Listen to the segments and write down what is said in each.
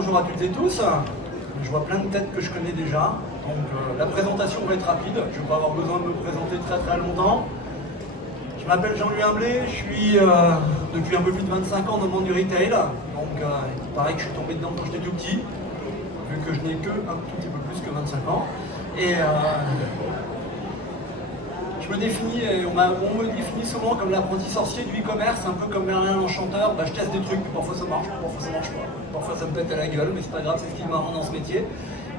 bonjour à toutes et tous. Je vois plein de têtes que je connais déjà, donc la présentation va être rapide, je ne vais pas avoir besoin de me présenter très longtemps. Je m'appelle Jean-Louis Humblé, je suis depuis un peu plus de 25 ans dans le monde du retail, donc il paraît que je suis tombé dedans quand j'étais tout petit, vu que je n'ai que un tout petit peu plus que 25 ans. Et je me définis, on me définit souvent comme l'apprenti sorcier du e-commerce, un peu comme Merlin l'Enchanteur. Je teste des trucs, parfois ça marche, parfois ça marche pas. Parfois ça me pète à la gueule, mais c'est pas grave, c'est ce qui m'arrange dans ce métier.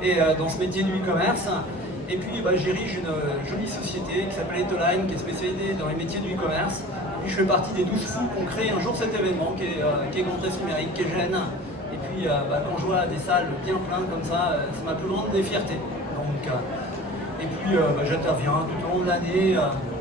Et dans ce métier du e-commerce. Et puis je dirige une jolie société qui s'appelle Etoline, qui est spécialisée dans les métiers du e-commerce. Et je fais partie des 12 fous qui ont créé un jour cet événement, qui est Grand Est Numérique, qui est Gênes. Et puis quand je vois des salles bien pleines comme ça, c'est ma plus grande des fiertés. Donc, et puis j'interviens tout au long de l'année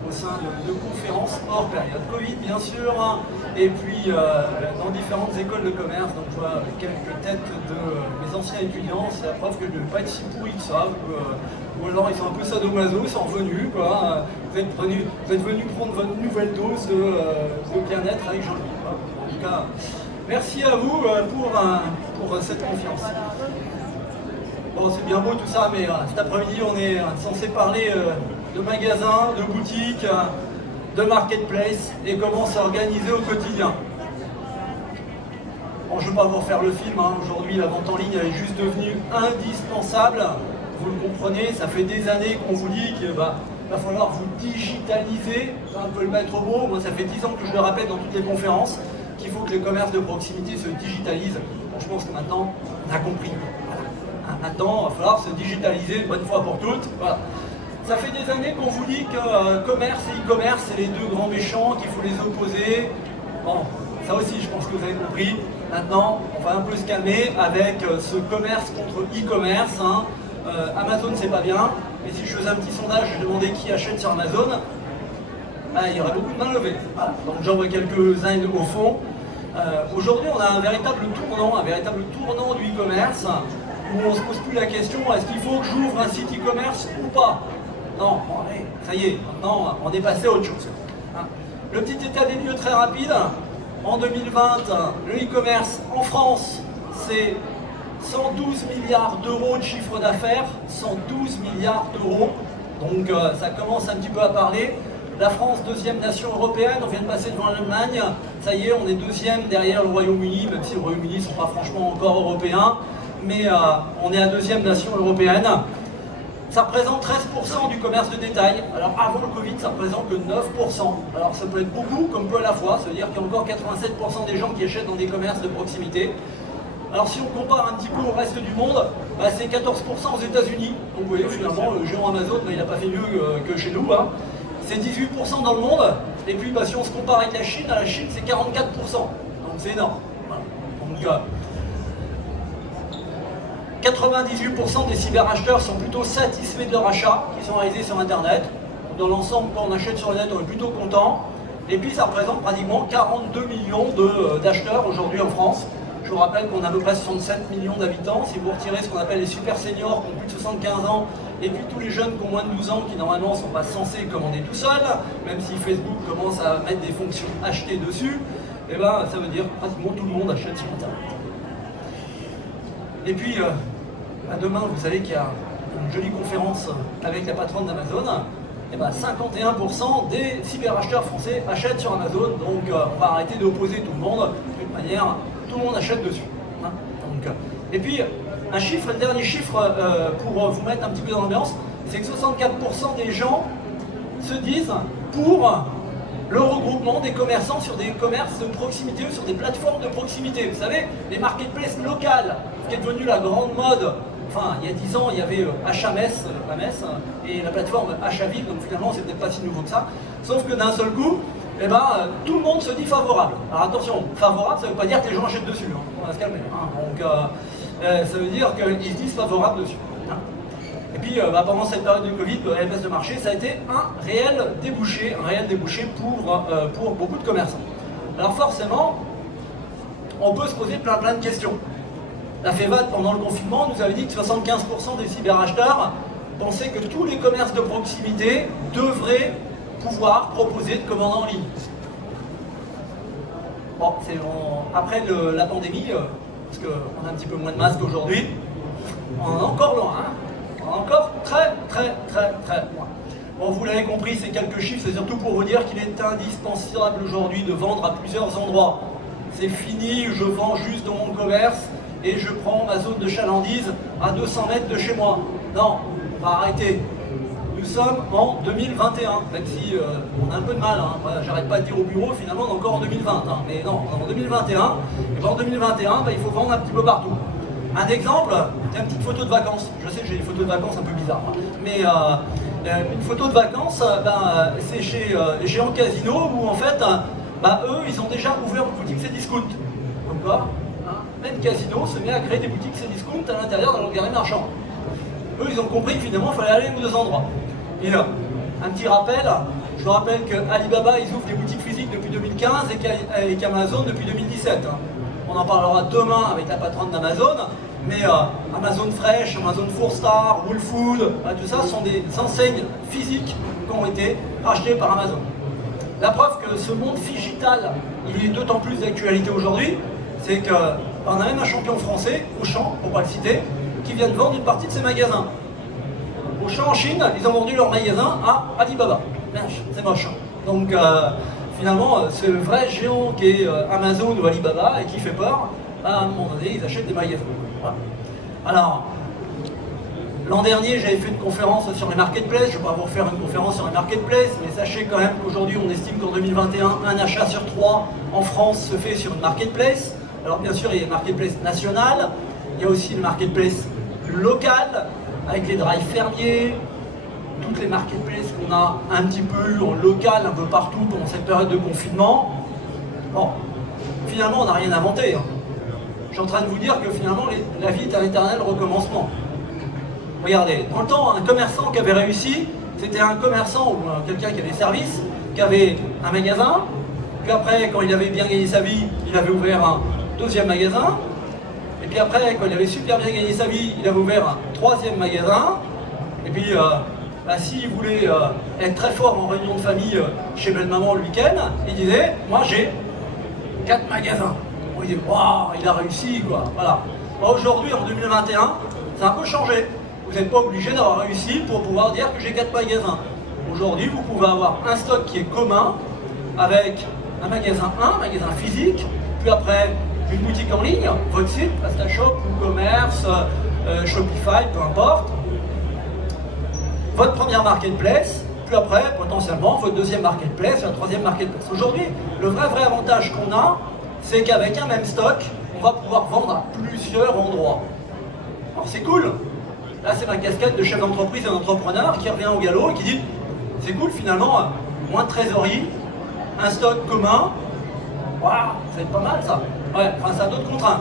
au sein de conférences hors période Covid bien sûr, et puis dans différentes écoles de commerce. Donc je vois quelques têtes de mes anciens étudiants, c'est la preuve que je ne vais pas être si pourri que ça, ou alors ils sont un peu sadomaso, ils sont revenus quoi. Vous êtes venus prendre votre nouvelle dose de bien-être avec Jean-Louis. En tout cas, merci à vous pour cette confiance. Bon, c'est bien beau tout ça, mais cet après-midi, on est censé parler de magasins, de boutiques, de marketplace et comment s'organiser au quotidien. Bon, je ne vais pas vous refaire le film, aujourd'hui la vente en ligne elle est juste devenue indispensable. Vous le comprenez, ça fait des années qu'on vous dit qu'il va falloir vous digitaliser, un peu le maître mot. Moi, ça fait 10 ans que je le répète dans toutes les conférences, qu'il faut que les commerces de proximité se digitalisent. Bon, je pense que maintenant, on a compris. Maintenant, il va falloir se digitaliser une bonne fois pour toutes. Voilà. Ça fait des années qu'on vous dit que commerce et e-commerce, c'est les deux grands méchants, qu'il faut les opposer. Bon, ça aussi, je pense que vous avez compris. Maintenant, on va un peu se calmer avec ce commerce contre e-commerce. Amazon, c'est pas bien. Mais si je faisais un petit sondage, je demandais qui achète sur Amazon, il y aurait beaucoup de mains levées. Voilà. Donc j'en vois quelques-uns au fond. Aujourd'hui, on a un véritable tournant du e-commerce, où on ne se pose plus la question, est-ce qu'il faut que j'ouvre un site e-commerce ou pas? Non, bon, allez, ça y est, maintenant on est passé à autre chose. Le petit état des lieux très rapide, en 2020, le e-commerce en France, c'est 112 milliards d'euros de chiffre d'affaires, 112 milliards d'euros, donc ça commence un petit peu à parler. La France, deuxième nation européenne, on vient de passer devant l'Allemagne, ça y est, on est deuxième derrière le Royaume-Uni, même si le Royaume-Uni ne sont pas franchement encore européens. Mais on est la deuxième nation européenne. Ça représente 13% du commerce de détail. Alors avant le Covid, ça représente que 9%. Alors ça peut être beaucoup comme peu à la fois, c'est-à-dire qu'il y a encore 87% des gens qui achètent dans des commerces de proximité. Alors si on compare un petit peu au reste du monde, c'est 14% aux États-Unis. Donc vous voyez, finalement, le géant Amazon, il n'a pas fait mieux que chez nous. C'est 18% dans le monde. Et puis si on se compare avec la Chine c'est 44%. Donc c'est énorme. Voilà. Donc, 98% des cyberacheteurs sont plutôt satisfaits de leur achat qui sont réalisés sur Internet. Dans l'ensemble, quand on achète sur le net, on est plutôt content. Et puis ça représente pratiquement 42 millions d'acheteurs aujourd'hui en France. Je vous rappelle qu'on a à peu près 67 millions d'habitants. Si vous retirez ce qu'on appelle les super seniors qui ont plus de 75 ans, et puis tous les jeunes qui ont moins de 12 ans qui normalement ne sont pas censés commander tout seuls, même si Facebook commence à mettre des fonctions achetées dessus, et ça veut dire que pratiquement tout le monde achète sur Internet. Et puis, demain, vous savez qu'il y a une jolie conférence avec la patronne d'Amazon. Et 51% des cyberacheteurs français achètent sur Amazon. Donc, on va arrêter d'opposer tout le monde. De toute manière, tout le monde achète dessus. Donc, et puis, le dernier chiffre pour vous mettre un petit peu dans l'ambiance, c'est que 64% des gens se disent pour le regroupement des commerçants sur des commerces de proximité ou sur des plateformes de proximité. Vous savez, les marketplaces locales, qui est devenu la grande mode. Enfin, il y a 10 ans, il y avait HMS à Metz et la plateforme Achaville, donc finalement, c'est peut-être pas si nouveau que ça. Sauf que d'un seul coup, tout le monde se dit favorable. Alors attention, favorable, ça ne veut pas dire que les gens achètent dessus. On va se calmer. Donc, ça veut dire qu'ils se disent favorable dessus. Et puis, pendant cette période de Covid, le LMS de marché, ça a été un réel débouché pour beaucoup de commerçants. Alors forcément, on peut se poser plein de questions. La FEVAD, pendant le confinement, nous avait dit que 75% des cyberacheteurs pensaient que tous les commerces de proximité devraient pouvoir proposer de commandes en ligne. Bon, après la pandémie, parce qu'on a un petit peu moins de masques aujourd'hui. On est encore loin, hein. On est encore très loin. Bon, vous l'avez compris, ces quelques chiffres, c'est surtout pour vous dire qu'il est indispensable aujourd'hui de vendre à plusieurs endroits. C'est fini, je vends juste dans mon commerce et je prends ma zone de chalandise à 200 mètres de chez moi. Non, on va arrêter. Nous sommes en 2021, même si on a un peu de mal, hein. Voilà, j'arrête pas de dire au bureau, finalement on est encore en 2020, hein. Mais non, on est en 2021, et ben en 2021, il faut vendre un petit peu partout. Un exemple, c'est une petite photo de vacances. Je sais que j'ai des photos de vacances un peu bizarres, hein. Mais une photo de vacances, c'est chez Géant Casino, où en fait, eux, ils ont déjà ouvert une boutique Cdiscount. Comme quoi, hein, même Casino se met à créer des boutiques Cdiscount à l'intérieur dans leur galerie marchand. Eux, ils ont compris que finalement, il fallait aller aux deux endroits. Et un petit rappel, je vous rappelle que Alibaba, ils ouvrent des boutiques physiques depuis 2015 et qu'Amazon depuis 2017. On en parlera demain avec la patronne d'Amazon, mais Amazon Fresh, Amazon 4-Star, Whole Food, tout ça sont des enseignes physiques qui ont été rachetées par Amazon. La preuve que ce monde digital, il est d'autant plus d'actualité aujourd'hui, c'est qu'on a même un champion français, Auchan, pour ne pas le citer, qui vient de vendre une partie de ses magasins. Auchan en Chine, ils ont vendu leur magasin à Alibaba. C'est moche. Donc finalement, c'est le vrai géant qui est Amazon ou Alibaba et qui fait peur. À un moment donné, ils achètent des magasins. Voilà. Alors, l'an dernier, j'avais fait une conférence sur les marketplaces. Je ne vais pas vous refaire une conférence sur les marketplaces, mais sachez quand même qu'aujourd'hui, on estime qu'en 2021, un achat sur 3 en France se fait sur une marketplace. Alors bien sûr, il y a les marketplaces nationales, il y a aussi les marketplaces locales, avec les drives fermiers, toutes les marketplaces qu'on a un petit peu eu en local, un peu partout pendant cette période de confinement. Bon, finalement, on n'a rien inventé, hein. Je suis en train de vous dire que finalement, la vie est un éternel recommencement. Regardez, dans le temps, un commerçant qui avait réussi, c'était un commerçant ou quelqu'un qui avait service, qui avait un magasin, puis après, quand il avait bien gagné sa vie, il avait ouvert un deuxième magasin, et puis après, quand il avait super bien gagné sa vie, il avait ouvert un troisième magasin, et puis s'il voulait être très fort en réunion de famille chez belle-maman le week-end, il disait, moi j'ai 4 magasins. On disait, waouh, il a réussi, quoi. Voilà. Aujourd'hui, en 2021, ça a un peu changé. Vous n'êtes pas obligé d'avoir réussi pour pouvoir dire que j'ai 4 magasins. Aujourd'hui, vous pouvez avoir un stock qui est commun avec un magasin physique, puis après une boutique en ligne, votre site, PrestaShop, WooCommerce, Shopify, peu importe. Votre première marketplace, puis après, potentiellement, votre deuxième marketplace, la troisième marketplace. Aujourd'hui, le vrai avantage qu'on a, c'est qu'avec un même stock, on va pouvoir vendre à plusieurs endroits. Alors c'est cool. Là, c'est ma casquette de chef d'entreprise et d'entrepreneur qui revient au galop et qui dit, c'est cool finalement, moins de trésorerie, un stock commun. Waouh, ça va être pas mal ça. Ouais, enfin ça a d'autres contraintes.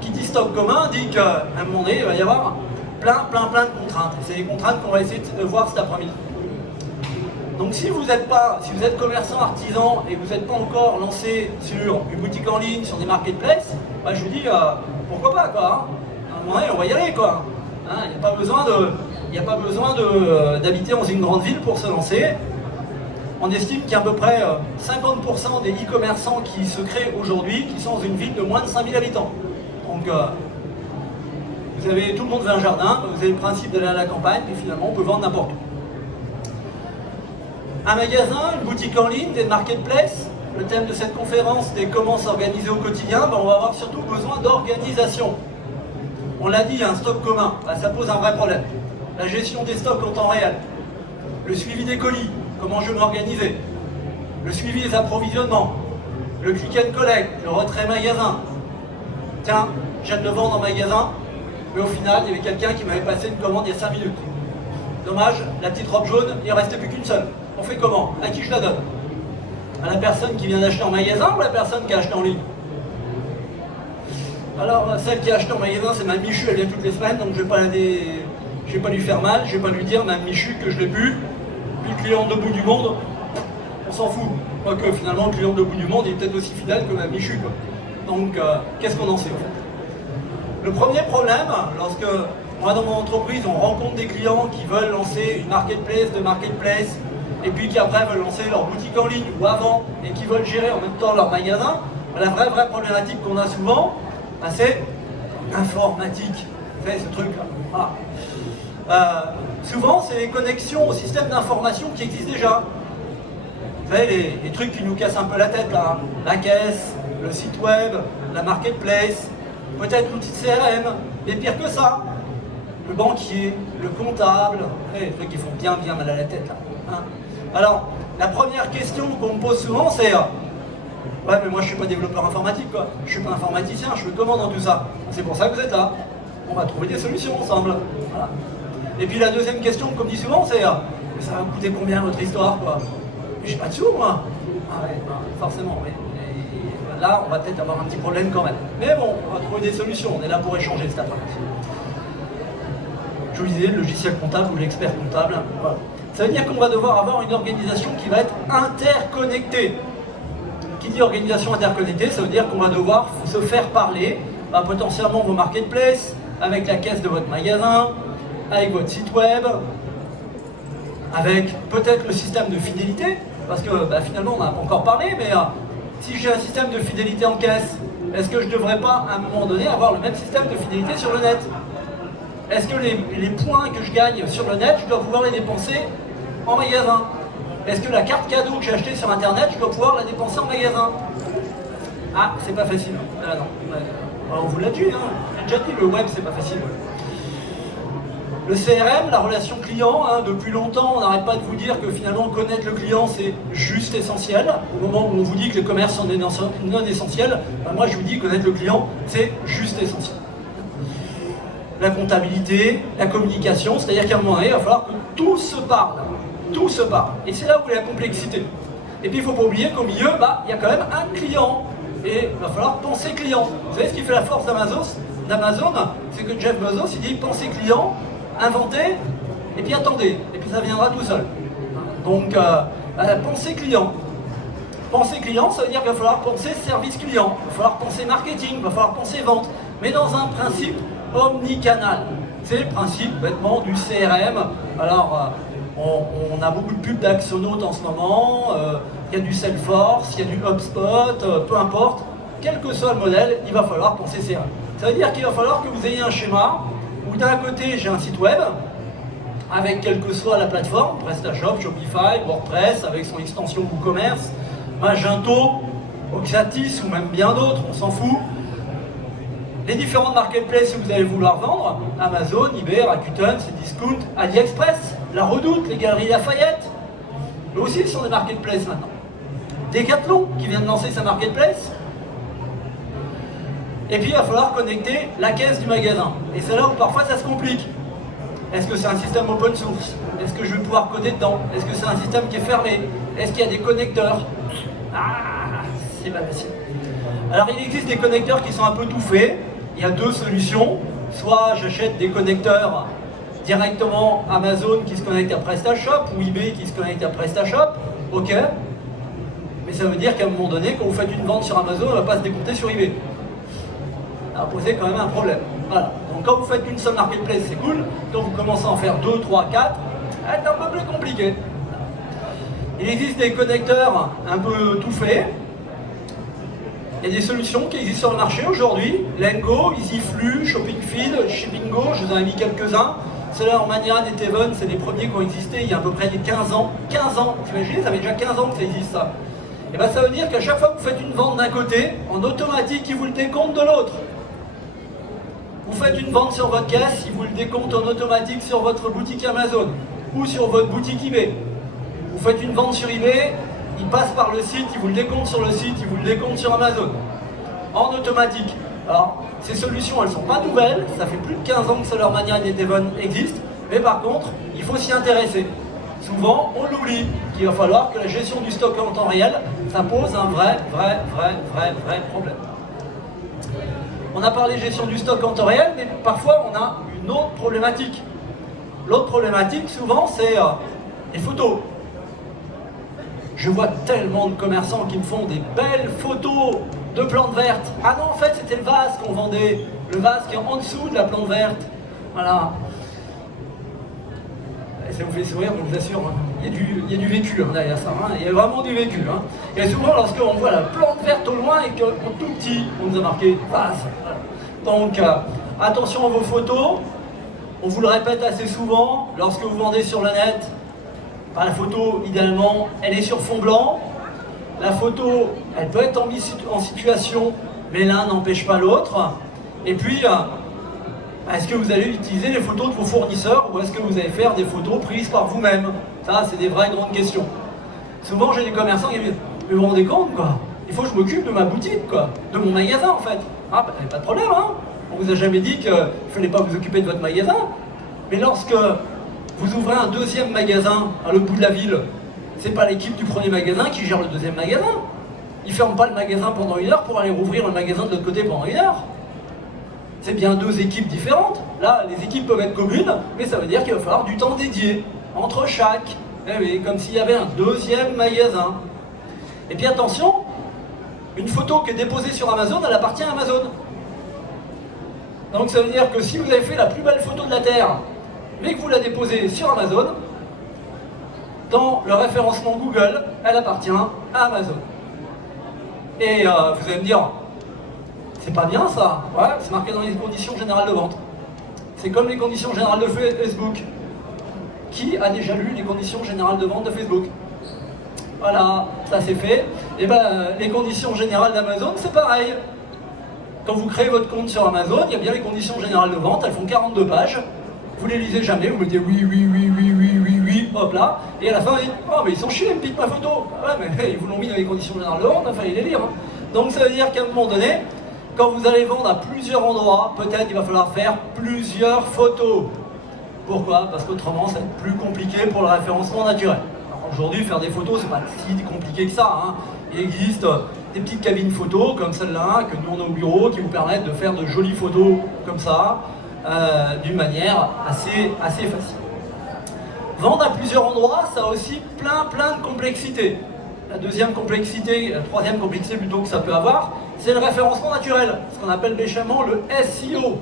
Qui dit stock commun dit qu'à un moment donné, il va y avoir plein de contraintes. C'est les contraintes qu'on va essayer de voir cet après-midi. Donc si vous êtes commerçant, artisan et vous n'êtes pas encore lancé sur une boutique en ligne, sur des marketplaces, je vous dis pourquoi pas quoi. Hein. À un moment donné, on va y aller quoi. Il n'y a pas besoin d'habiter dans une grande ville pour se lancer. On estime qu'il y a à peu près 50% des e-commerçants qui se créent aujourd'hui qui sont dans une ville de moins de 5000 habitants. Donc tout le monde veut un jardin, vous avez le principe d'aller à la campagne, et finalement on peut vendre n'importe où. Un magasin, une boutique en ligne, des marketplaces. Le thème de cette conférence, c'est comment s'organiser au quotidien. On va avoir surtout besoin d'organisation. On l'a dit, un stock commun, ça pose un vrai problème. La gestion des stocks en temps réel, le suivi des colis, comment je vais m'organiser, le suivi des approvisionnements, le click and collect, le retrait magasin. Tiens, je viens de le vendre en magasin, mais au final, il y avait quelqu'un qui m'avait passé une commande il y a 5 minutes. Dommage, la petite robe jaune, il ne restait plus qu'une seule. On fait comment? À qui je la donne? À la personne qui vient d'acheter en magasin ou à la personne qui a acheté en ligne? Alors, celle qui a acheté en magasin, c'est Mme Michu, elle vient toutes les semaines, donc je ne vais pas lui faire mal, je ne vais pas lui dire, Mme Michu, que je l'ai pu. Puis le client de bout du monde, on s'en fout. Quoique finalement, le client de bout du monde est peut-être aussi fidèle que Mme Michu, quoi. Donc, qu'est-ce qu'on en sait, en fait? Le premier problème, lorsque moi, dans mon entreprise, on rencontre des clients qui veulent lancer une marketplace, et puis qui après veulent lancer leur boutique en ligne ou avant, et qui veulent gérer en même temps leur magasin, la vraie problématique qu'on a souvent, c'est informatique. Vous savez, ce truc-là. Voilà. Souvent, c'est les connexions au système d'information qui existent déjà. Vous savez, les trucs qui nous cassent un peu la tête, là. La caisse, le site web, la marketplace, peut-être l'outil de CRM, mais pire que ça, le banquier, le comptable, les trucs qui font bien mal à la tête, là. Hein. Alors, la première question qu'on me pose souvent, c'est ouais, mais moi je suis pas développeur informatique, quoi. Je suis pas informaticien, je fais comment dans tout ça? C'est pour ça que vous êtes là. On va trouver des solutions ensemble. Voilà. Et puis la deuxième question qu'on me dit souvent, c'est ça va me coûter combien votre histoire, quoi? Mais j'ai pas de sous, moi. Ah ouais, forcément, oui. Et là, on va peut-être avoir un petit problème quand même. Mais bon, on va trouver des solutions. On est là pour échanger cet après-midi. Je vous disais, le logiciel comptable ou l'expert comptable. Voilà. Ça veut dire qu'on va devoir avoir une organisation qui va être interconnectée. Qui dit organisation interconnectée, ça veut dire qu'on va devoir se faire parler, potentiellement vos marketplaces, avec la caisse de votre magasin, avec votre site web, avec peut-être le système de fidélité, parce que finalement on n'a pas encore parlé, mais si j'ai un système de fidélité en caisse, est-ce que je ne devrais pas à un moment donné avoir le même système de fidélité sur le net? Est-ce que les points que je gagne sur le net, je dois pouvoir les dépenser en magasin? Est-ce que la carte cadeau que j'ai achetée sur internet, je dois pouvoir la dépenser en magasin? Ah, c'est pas facile. Non. On vous l'a dit, hein. J'ai déjà dit, le web c'est pas facile. Le CRM, la relation client, hein, depuis longtemps, on n'arrête pas de vous dire que finalement connaître le client c'est juste essentiel. Au moment où on vous dit que les commerces sont non essentiels, moi je vous dis connaître le client c'est juste essentiel. La comptabilité, la communication, c'est-à-dire qu'à un moment donné, il va falloir que tout se parle. Tout se parle. Et c'est là où est la complexité. Et puis il ne faut pas oublier qu'au milieu, il y a quand même un client. Et il va falloir penser client. Vous savez ce qui fait la force d'Amazon, c'est que Jeff Bezos, il dit pensez client, inventez, et puis attendez. Et puis ça viendra tout seul. Donc, pensez client. Penser client, ça veut dire qu'il va falloir penser service client, il va falloir penser marketing, il va falloir penser vente. Mais dans un principe omnicanal. C'est le principe, bêtement, du CRM. Alors, on a beaucoup de pubs d'Axonaut en ce moment, il y a du Salesforce, il y a du HubSpot, peu importe, quel que soit le modèle, il va falloir penser CRM. Ça veut dire qu'il va falloir que vous ayez un schéma où d'un côté j'ai un site web, avec quelle que soit la plateforme, PrestaShop, Shopify, WordPress, avec son extension WooCommerce, Magento, Oxatis ou même bien d'autres, on s'en fout. Les différentes marketplaces que vous allez vouloir vendre, Amazon, eBay, Rakuten, Cdiscount, AliExpress, La Redoute, les Galeries Lafayette, eux aussi ils sont des marketplaces maintenant. Decathlon qui vient de lancer sa marketplace. Et puis il va falloir connecter la caisse du magasin. Et c'est là où parfois ça se complique. Est-ce que c'est un système open source? Est-ce que je vais pouvoir coder dedans? Est-ce que c'est un système qui est fermé? Est-ce qu'il y a des connecteurs? Ah, c'est pas facile. Alors il existe des connecteurs qui sont un peu tout faits. Il y a deux solutions. Soit j'achète des connecteurs directement Amazon qui se connectent à PrestaShop ou eBay qui se connecte à PrestaShop. Ok. Mais ça veut dire qu'à un moment donné, quand vous faites une vente sur Amazon, elle ne va pas se décompter sur eBay. Ça va poser quand même un problème. Voilà. Donc quand vous faites une seule marketplace, c'est cool. Quand vous commencez à en faire 2, 3, 4, c'est un peu plus compliqué. Il existe des connecteurs un peu tout faits. Il y a des solutions qui existent sur le marché aujourd'hui. Lengo, EasyFlux, ShoppingFeed, Shippingo, je vous en ai mis quelques-uns. Ceux-là, Mania, NetEven, c'est les premiers qui ont existé il y a à peu près 15 ans. 15 ans, vous imaginez, ça fait déjà 15 ans que ça existe ça. Et bien ça veut dire qu'à chaque fois que vous faites une vente d'un côté, en automatique, il vous le décompte de l'autre. Vous faites une vente sur votre caisse, il vous le décompte en automatique sur votre boutique Amazon ou sur votre boutique eBay. Vous faites une vente sur eBay, il passe par le site, il vous le décompte sur le site, il vous le décompte sur Amazon. En automatique. Alors, ces solutions, elles ne sont pas nouvelles, ça fait plus de 15 ans que SolarMania et NetEven existent, mais par contre, il faut s'y intéresser. Souvent, on l'oublie, qu'il va falloir que la gestion du stock en temps réel, ça pose un vrai problème. On a parlé de gestion du stock en temps réel, mais parfois on a une autre problématique. L'autre problématique, souvent, c'est les photos. Je vois tellement de commerçants qui me font des belles photos de plantes vertes. Ah non, en fait, c'était le vase qu'on vendait. Le vase qui est en dessous de la plante verte. Voilà. Et ça vous fait sourire, je vous assure. Hein. Il y a du vécu derrière ça. Hein. Il y a vraiment du vécu. Hein. Et souvent, lorsqu'on voit la plante verte au loin et qu'en tout petit, on nous a marqué vase. Voilà. Donc, attention à vos photos. On vous le répète assez souvent, lorsque vous vendez sur le net, la photo, idéalement, elle est sur fond blanc. La photo, elle peut être en situation, mais l'un n'empêche pas l'autre. Et puis, est-ce que vous allez utiliser les photos de vos fournisseurs ou est-ce que vous allez faire des photos prises par vous-même? Ça, c'est des vraies grandes questions. Souvent, j'ai des commerçants qui me disent « Mais vous vous rendez compte, quoi? Il faut que je m'occupe de ma boutique, quoi, de mon magasin, en fait. » Ah, ben, pas de problème, hein. On vous a jamais dit qu'il ne fallait pas vous occuper de votre magasin. Mais lorsque vous ouvrez un deuxième magasin à l'autre bout de la ville, c'est pas l'équipe du premier magasin qui gère le deuxième magasin. Ils ferment pas le magasin pendant 1 heure pour aller rouvrir le magasin de l'autre côté pendant 1 heure. C'est bien 2 équipes différentes. Là, les équipes peuvent être communes, mais ça veut dire qu'il va falloir du temps dédié entre chaque. Eh oui, comme s'il y avait un deuxième magasin. Et puis attention, une photo qui est déposée sur Amazon, elle appartient à Amazon. Donc ça veut dire que si vous avez fait la plus belle photo de la Terre, mais que vous la déposez sur Amazon, dans le référencement Google, elle appartient à Amazon. Et vous allez me dire, c'est pas bien ça. Ouais, c'est marqué dans les conditions générales de vente. C'est comme les conditions générales de Facebook. Qui a déjà lu les conditions générales de vente de Facebook? Voilà, ça c'est fait. Et ben, les conditions générales d'Amazon, c'est pareil. Quand vous créez votre compte sur Amazon, il y a bien les conditions générales de vente, elles font 42 pages. Vous les lisez jamais, vous mettez oui, hop là. Et à la fin, vous dites, oh mais ils sont chiés, ils me piquent ma photo. Ouais, mais ils vous l'ont mis dans les conditions générales de vente, il a fallu les lire. Hein. Donc ça veut dire qu'à un moment donné, quand vous allez vendre à plusieurs endroits, peut-être il va falloir faire plusieurs photos. Pourquoi? Parce qu'autrement, ça va être plus compliqué pour le référencement naturel. Aujourd'hui, faire des photos, c'est pas si compliqué que ça. Hein. Il existe des petites cabines photos comme celle-là, que nous on a au bureau, qui vous permettent de faire de jolies photos comme ça, d'une manière assez facile. Vendre à plusieurs endroits, ça a aussi plein de complexités. La deuxième complexité, la troisième complexité plutôt que ça peut avoir, c'est le référencement naturel, ce qu'on appelle méchamment le SEO.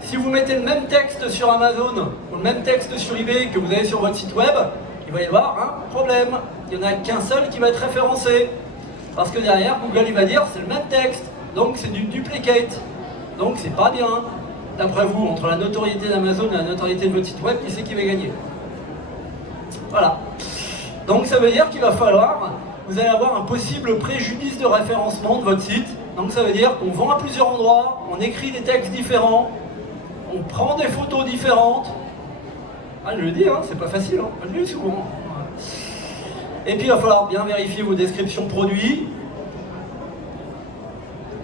Si vous mettez le même texte sur Amazon ou le même texte sur eBay que vous avez sur votre site web, il va y avoir un problème. Il n'y en a qu'un seul qui va être référencé. Parce que derrière, Google il va dire c'est le même texte, donc c'est du duplicate. Donc c'est pas bien. D'après vous, entre la notoriété d'Amazon et la notoriété de votre site web, qui c'est qui va gagner? Voilà. Donc ça veut dire qu'il va falloir, vous allez avoir un possible préjudice de référencement de votre site. Donc ça veut dire qu'on vend à plusieurs endroits, on écrit des textes différents, on prend des photos différentes. Ah, je le dis, hein, c'est pas facile, hein, je le dis souvent. Et puis il va falloir bien vérifier vos descriptions produits.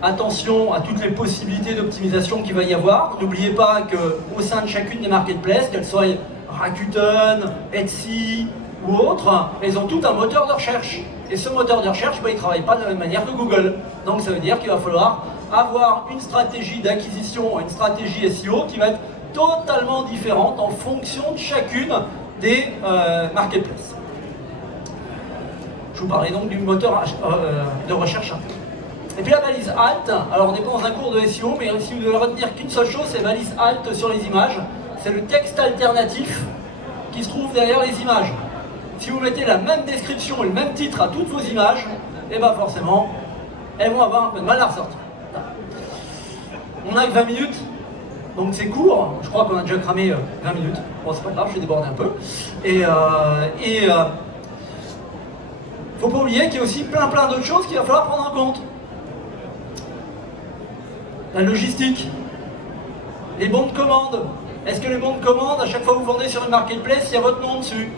Attention à toutes les possibilités d'optimisation qu'il va y avoir. N'oubliez pas qu'au sein de chacune des marketplaces, qu'elles soient Rakuten, Etsy ou autres, elles ont tout un moteur de recherche. Et ce moteur de recherche, il ne travaille pas de la même manière que Google. Donc ça veut dire qu'il va falloir avoir une stratégie d'acquisition, une stratégie SEO qui va être totalement différente en fonction de chacune des marketplaces. Je vous parlais donc du moteur de recherche. Et puis la balise Alt, alors on n'est pas dans un cours de SEO, mais si vous devez retenir qu'une seule chose, c'est balise Alt sur les images. C'est le texte alternatif qui se trouve derrière les images. Si vous mettez la même description et le même titre à toutes vos images, et bien forcément, elles vont avoir un peu de mal à ressortir. On n'a que 20 minutes, donc c'est court. Je crois qu'on a déjà cramé 20 minutes. Bon, c'est pas grave, je vais déborder un peu. Faut pas oublier qu'il y a aussi plein d'autres choses qu'il va falloir prendre en compte. La logistique, les bons de commande. Est-ce que les bons de commande, à chaque fois que vous vendez sur une marketplace, il y a votre nom dessus?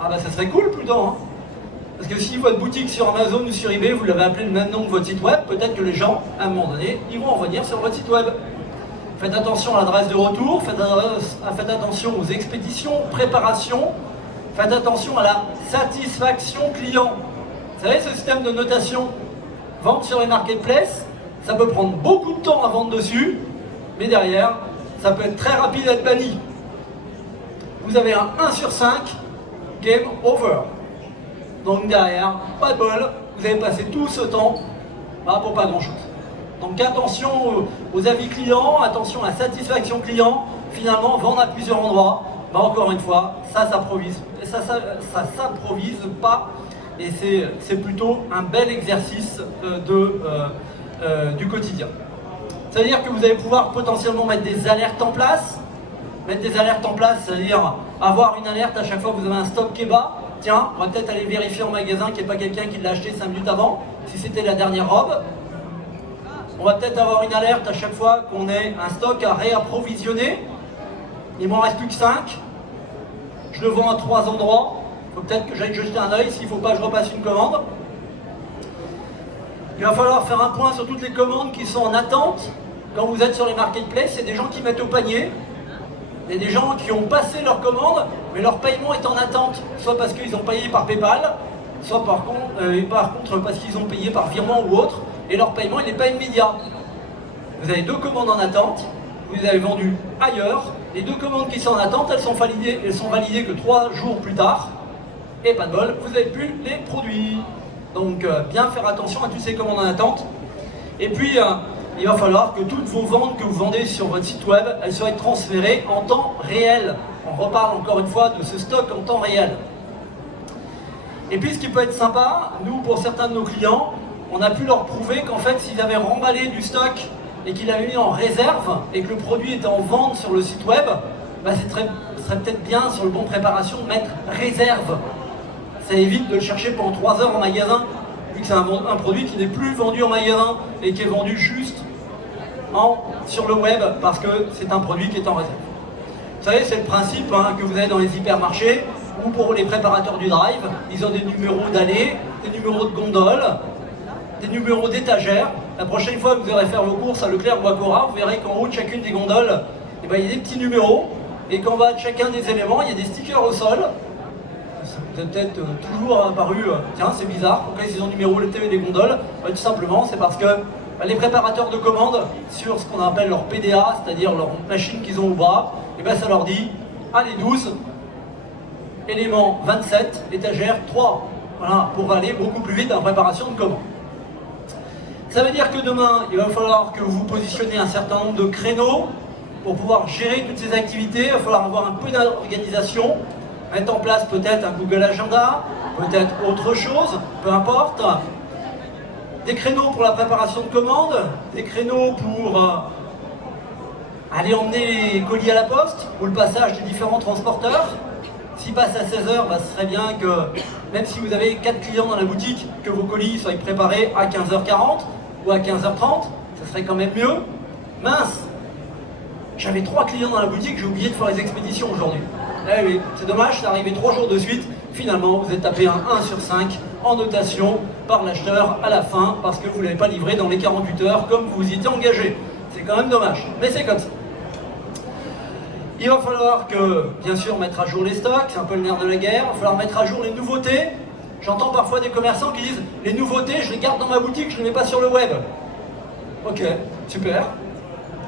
Ah bah ça serait cool plutôt, hein. Parce que si votre boutique sur Amazon ou sur eBay, vous l'avez appelé le même nom que votre site web, peut-être que les gens, à un moment donné, ils vont en revenir sur votre site web. Faites attention à l'adresse de retour, faites attention aux expéditions, préparations, faites attention à la satisfaction client. Vous savez, ce système de notation, vente sur les marketplaces, ça peut prendre beaucoup de temps à vendre dessus, mais derrière, ça peut être très rapide à être banni. Vous avez un 1 sur 5, game over. Donc derrière, pas de bol, vous avez passé tout ce temps pour pas grand chose. Donc attention aux avis clients, attention à la satisfaction client. Finalement, vendre à plusieurs endroits, encore une fois, ça s'improvise pas, et c'est plutôt un bel exercice du quotidien. Ça veut dire que vous allez pouvoir potentiellement mettre des alertes en place. Mettre des alertes en place, c'est-à-dire avoir une alerte à chaque fois que vous avez un stock qui est bas. Tiens, on va peut-être aller vérifier en magasin qu'il n'y ait pas quelqu'un qui l'a acheté 5 minutes avant, si c'était la dernière robe. On va peut-être avoir une alerte à chaque fois qu'on ait un stock à réapprovisionner. Il m'en reste plus que 5. Je le vends à 3 endroits. Il faut peut-être que j'aille jeter un œil s'il ne faut pas que je repasse une commande. Il va falloir faire un point sur toutes les commandes qui sont en attente. Quand vous êtes sur les marketplaces, c'est des gens qui mettent au panier. Il y a des gens qui ont passé leur commande, mais leur paiement est en attente. Soit parce qu'ils ont payé par PayPal, soit par contre parce qu'ils ont payé par virement ou autre, et leur paiement il n'est pas immédiat. Vous avez 2 commandes en attente, vous avez vendu ailleurs. Les 2 commandes qui sont en attente, elles sont validées que 3 jours plus tard. Et pas de bol, vous n'avez plus les produits. Donc bien faire attention à toutes ces commandes en attente. Et puis il va falloir que toutes vos ventes que vous vendez sur votre site web, elles soient transférées en temps réel. On reparle encore une fois de ce stock en temps réel. Et puis ce qui peut être sympa, nous pour certains de nos clients, on a pu leur prouver qu'en fait s'ils avaient remballé du stock et qu'ils l'avaient mis en réserve et que le produit était en vente sur le site web, bah ce serait peut-être bien sur le bon préparation de mettre réserve. Ça évite de le chercher pendant 3 heures en magasin, vu que c'est un produit qui n'est plus vendu en magasin et qui est vendu juste sur le web parce que c'est un produit qui est en réserve. Vous savez, c'est le principe que vous avez dans les hypermarchés ou pour les préparateurs du drive. Ils ont des numéros d'allées, des numéros de gondole, des numéros d'étagères. La prochaine fois que vous irez faire vos courses à Leclerc ou à Cora, vous verrez qu'en haut de chacune des gondoles, il y a des petits numéros et qu'en bas de chacun des éléments, il y a des stickers au sol. Vous avez peut-être toujours apparu, tiens c'est bizarre, pourquoi ils ont numéroté les gondoles? Tout simplement, c'est parce que les préparateurs de commandes, sur ce qu'on appelle leur PDA, c'est-à-dire leur machine qu'ils ont au bras, et bien ça leur dit, allez 12, élément 27, étagère 3. Voilà, pour aller beaucoup plus vite dans la préparation de commandes. Ça veut dire que demain, il va falloir que vous positionnez un certain nombre de créneaux pour pouvoir gérer toutes ces activités. Il va falloir avoir un peu d'organisation, mettre en place peut-être un Google Agenda, peut-être autre chose, peu importe. Des créneaux pour la préparation de commandes, des créneaux pour aller emmener les colis à la poste, ou le passage des différents transporteurs. S'ils passent à 16h, bah, ce serait bien que, même si vous avez 4 clients dans la boutique, que vos colis soient préparés à 15h40 ou à 15h30, ça serait quand même mieux. Mince, j'avais 3 clients dans la boutique, j'ai oublié de faire les expéditions aujourd'hui. Eh oui, c'est dommage, c'est arrivé 3 jours de suite. Finalement, vous êtes tapé un 1 sur 5 en notation par l'acheteur à la fin parce que vous ne l'avez pas livré dans les 48 heures comme vous y étiez engagé. C'est quand même dommage, mais c'est comme ça. Il va falloir que, bien sûr, mettre à jour les stocks, c'est un peu le nerf de la guerre. Il va falloir mettre à jour les nouveautés. J'entends parfois des commerçants qui disent « Les nouveautés, je les garde dans ma boutique, je ne les mets pas sur le web. » Ok, super.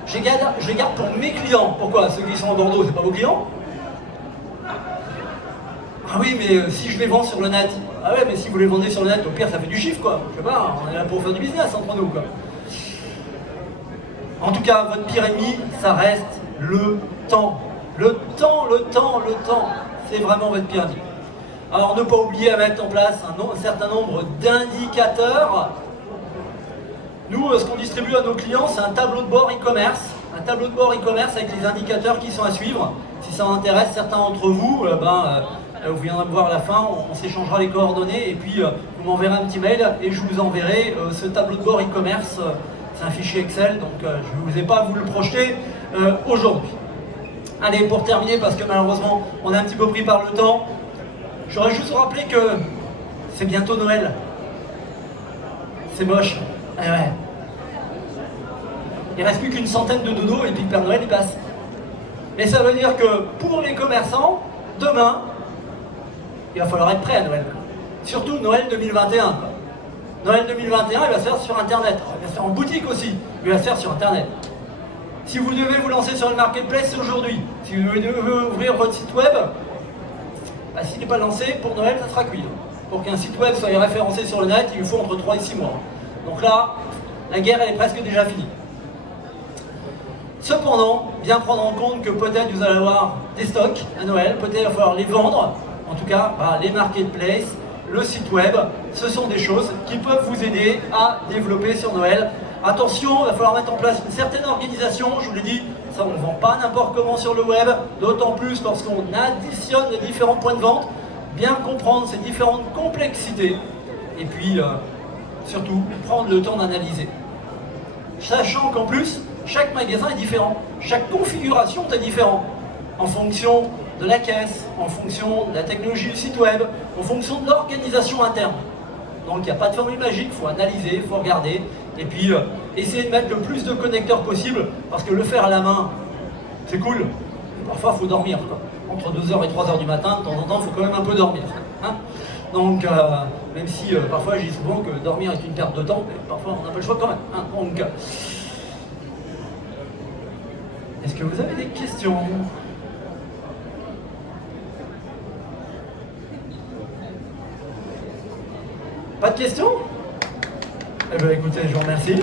Je les garde pour mes clients. Pourquoi? Ceux qui sont à Bordeaux, c'est pas vos clients? Ah oui, mais si je les vends sur le net. Ah ouais, mais si vous les vendez sur le net, au pire, ça fait du chiffre, quoi. Je sais pas, on est là pour faire du business entre nous, quoi. En tout cas, votre pire ennemi, ça reste le temps. Le temps. C'est vraiment votre pire ennemi. Alors, ne pas oublier à mettre en place un certain nombre d'indicateurs. Nous, ce qu'on distribue à nos clients, c'est un tableau de bord e-commerce. Un tableau de bord e-commerce avec les indicateurs qui sont à suivre. Si ça intéresse certains d'entre vous, vous viendrez me voir à la fin, on s'échangera les coordonnées et puis vous m'enverrez un petit mail et je vous enverrai ce tableau de bord e-commerce. C'est un fichier Excel, donc je ne vous ai pas à vous le projeter aujourd'hui. Allez, pour terminer, parce que malheureusement, on est un petit peu pris par le temps, j'aurais juste rappelé que c'est bientôt Noël. C'est moche. Eh ouais. Il ne reste plus qu'une centaine de dodos et puis le Père Noël il passe. Mais ça veut dire que pour les commerçants, demain, il va falloir être prêt à Noël. Surtout Noël 2021. Quoi. Noël 2021, il va se faire sur Internet. Il va se faire en boutique aussi, mais il va se faire sur Internet. Si vous devez vous lancer sur le marketplace, c'est aujourd'hui. Si vous devez ouvrir votre site web, bah, s'il n'est pas lancé, pour Noël, ça sera cuit. Pour qu'un site web soit référencé sur le net, il vous faut entre 3 et 6 mois. Donc là, la guerre, elle est presque déjà finie. Cependant, bien prendre en compte que peut-être vous allez avoir des stocks à Noël, peut-être il va falloir les vendre. En tout cas, les marketplaces, le site web, ce sont des choses qui peuvent vous aider à développer sur Noël Attention, il va falloir mettre en place une certaine organisation, je vous l'ai dit, ça on ne vend pas n'importe comment sur le web, d'autant plus lorsqu'on additionne les différents points de vente, bien comprendre ces différentes complexités, et puis surtout prendre le temps d'analyser. Sachant qu'en plus, chaque magasin est différent, chaque configuration est différente, en fonction de la caisse, en fonction de la technologie du site web, en fonction de l'organisation interne. Donc il n'y a pas de formule magique, il faut analyser, il faut regarder, et puis essayer de mettre le plus de connecteurs possible, parce que le faire à la main, c'est cool, mais parfois il faut dormir, quoi. Entre 2h et 3h du matin, de temps en temps, il faut quand même un peu dormir. Hein. Donc, même si parfois je dis souvent que dormir est une perte de temps, mais parfois on n'a pas le choix quand même. Hein. Donc, est-ce que vous avez des questions ? Pas de questions ? Eh bien écoutez, je vous remercie.